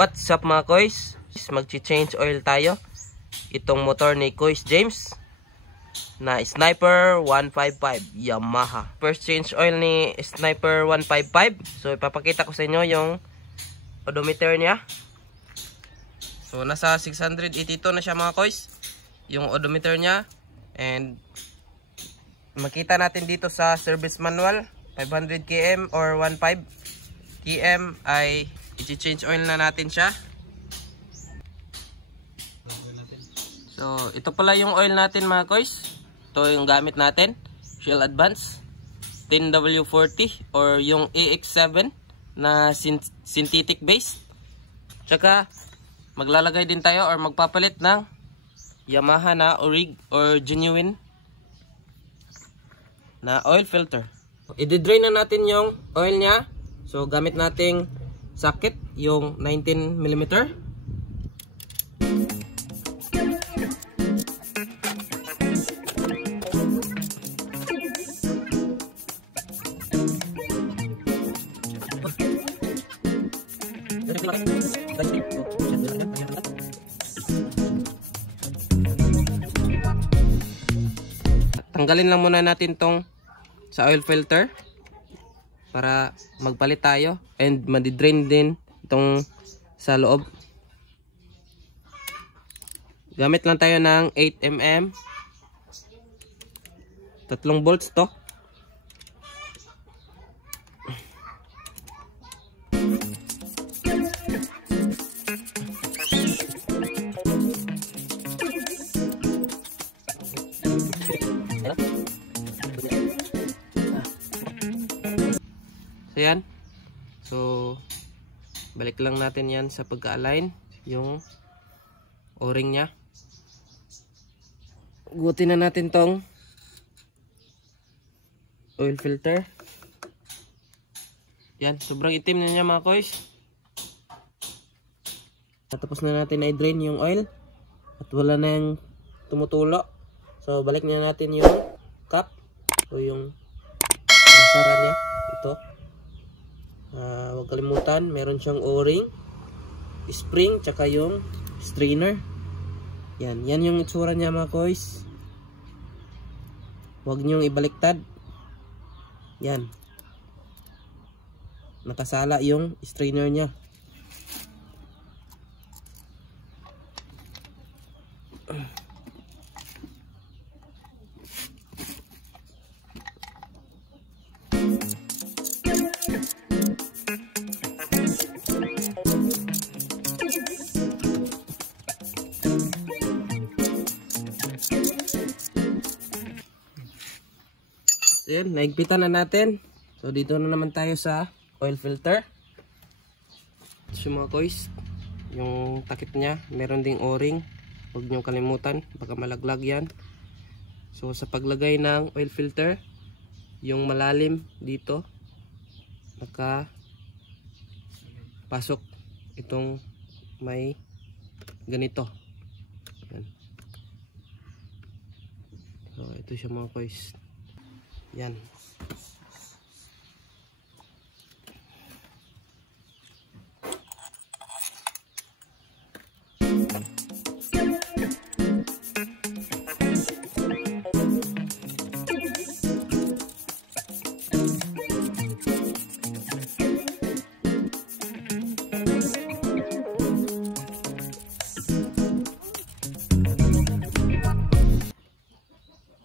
What's up mga koys? Magchi-change oil tayo. Itong motor ni Kois James na Sniper 155 Yamaha. First change oil ni Sniper 155. So ipapakita ko sa inyo yung odometer niya. So nasa 682 na siya mga koys, yung odometer niya. And makita natin dito sa service manual 500 km or 15 km ay i-change oil na natin siya. So ito pala yung oil natin mga koys. Ito yung gamit natin, Shell Advance 10W40 or yung AX7 na synthetic base. Tsaka maglalagay din tayo or magpapalit ng Yamaha na orig or genuine na oil filter. I-drain na natin yung oil niya. So gamit nating socket yung 19mm. Tanggalin lang muna natin tong sa oil filter para magpalit tayo and madi-drain din itong sa loob. Gamit lang tayo ng 8mm, 3 bolts to. So yan. So balik lang natin yan sa pagka-align yung o-ring nya. Gutin na natin tong oil filter. Yan, sobrang itim na niya mga koys. Tapos na natin i-drain yung oil at wala na yung tumutulo. So balik na natin yung cap o yung sara niya. Ito. Huwag kalimutan, meron siyang o-ring, spring, tsaka yung strainer. Yan yung itsura niya mga koys. Huwag niyong ibaliktad. Yan. Nakasala yung strainer niya. Ayan, naigpitan na natin. So dito na naman tayo sa oil filter. So mga koys, yung takip niya meron ding o-ring. Huwag nyo kalimutan, baka malaglag yan. So sa paglagay ng oil filter, yung malalim dito naka pasok itong may ganito. Ayan. So ito siya mga koys. Yan.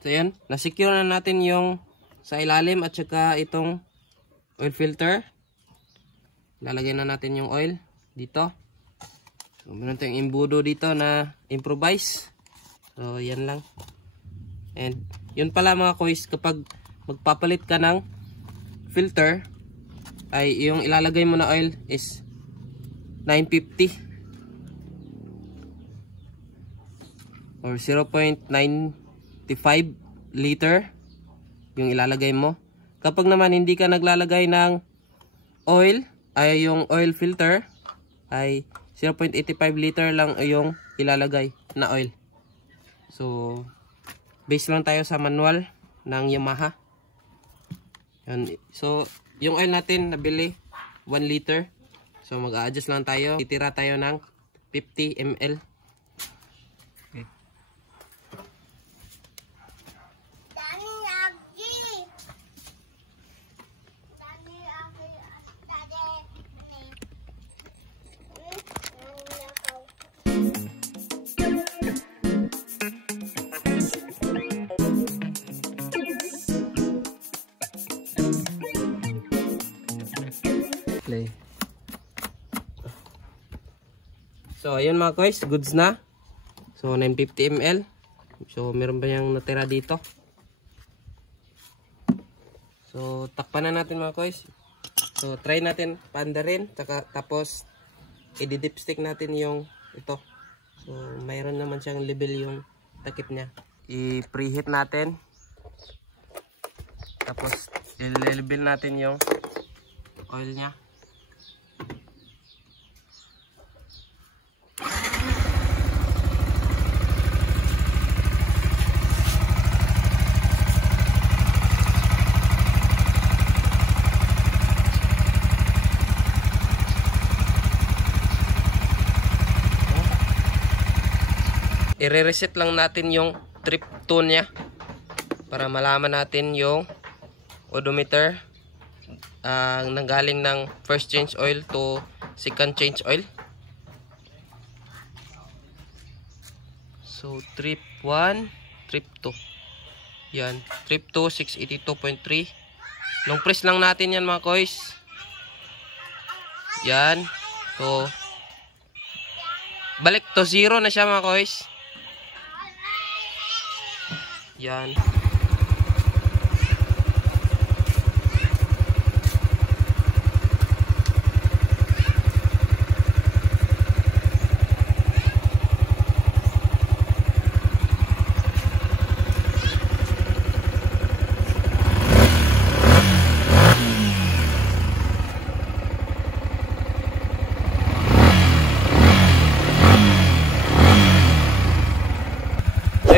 So yan, na-secure na natin yung sa ilalim at saka itong oil filter. Lalagay na natin yung oil dito. So meron tayong imbudo dito na improvise. So yan lang. And yun pala mga koys, kapag magpapalit ka ng filter ay yung ilalagay mo na oil is 950 or 0.95 liter yung ilalagay mo. Kapag naman hindi ka naglalagay ng oil, ay yung oil filter ay 0.85 liter lang yung ilalagay na oil. So base lang tayo sa manual ng Yamaha. Yan. So yung oil natin nabili 1 liter. So mag-a-adjust lang tayo. Titira tayo ng 50 ml. Okay. Play. So ayun mga guys, goods na. So 950 ml. So meron ba yung natira dito? So takpan na natin mga guys. So try natin paanda rin, tapos i-dipstick natin yung ito. So mayroon naman siyang level yung takip niya. I-preheat natin. Tapos i-level natin yung oil niya. I-reset lang natin yung trip tune niya para malaman natin yung odometer nanggaling ng first change oil to second change oil. So trip 1, trip 2. Yan, trip 2 682.3. Long press lang natin yan mga koys. Yan. So balik to 0 na siya mga koys. Yan.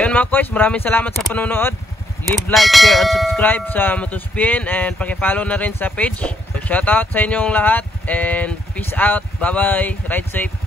Mga koys, maraming salamat sa panonood. Leave like, share, and subscribe sa Motospin, and paki-follow na rin sa page. So shout out sa inyong lahat and peace out. Bye bye. Ride safe.